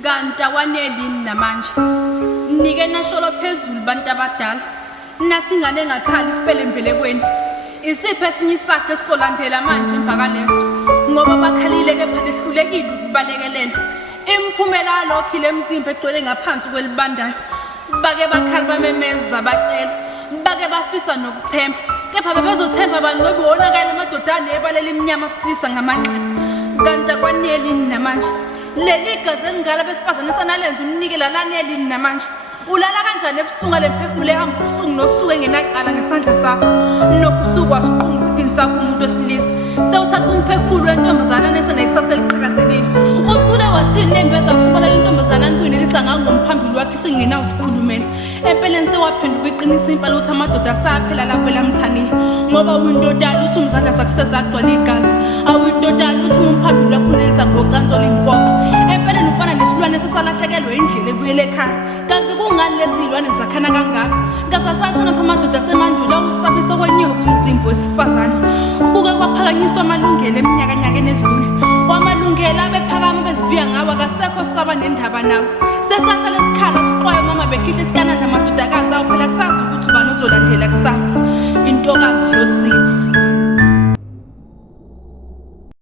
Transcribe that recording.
Kanti akwanelini namanje nike nasholo phezulu bantu abadala nathi ingane engakhali ifele embelekweni isiphe esinye isakhe esizolandela manje emva kaleso ngoba bakhalile kepha lehlulekile ukubalekelela imphumela yalokho ile mzimba egcwele ngaphansi kwelibandayo bake bakhali bamemeza bacela bake bafisa nokuthemba kepha bebezothemba abantu bebonakala amadodana ebalela iminyama siphilisa ngamanqe kanti akwanelini namanje leli gazi elingala besifazane sanalenza umnikela lanelini namanje ulala kanjani ebusungu lemphefumulo ehamba usuku nosuku engenacala ngesandla sakho nokusuku wasiqunga isipini sakho umuntu wesilisa sewuthatha umphefumulo wentombazana nesenekusasa eliqhakazelile uthule wathini nembeza kusubala intombazana nikuyinelisa ngangomphambili wakhe singenawo sikhulumela empeleni sewaphenduka iqinisa impala uthi amadoda asaphela la kwelamthani ngoba uyindodala uthi umzadla sakuseza agcwala igazi awuyindodala uthi umphambili wakho unelisa ngocantsolo impoqo empeleni ufana nesilwane sesalahlekelwe indlela ebuyele ekhaya kazi kungani lezilwane zakhana kangaka ngazasashona pha amadoda asemandulo awusabiso kwenyoka umzimba wesifazane kuke kwaphakanyiswa amalungelo eminyakanyakeni edlule kwamalungelo abephakama beziviya ngawo akasekho saba nendaba nawo sesahlala esikhala siqwayo mama bekhitha isikana namadodakazi awo phela sazi ukuthi ubani uzolandela kusasa intokazi yosiko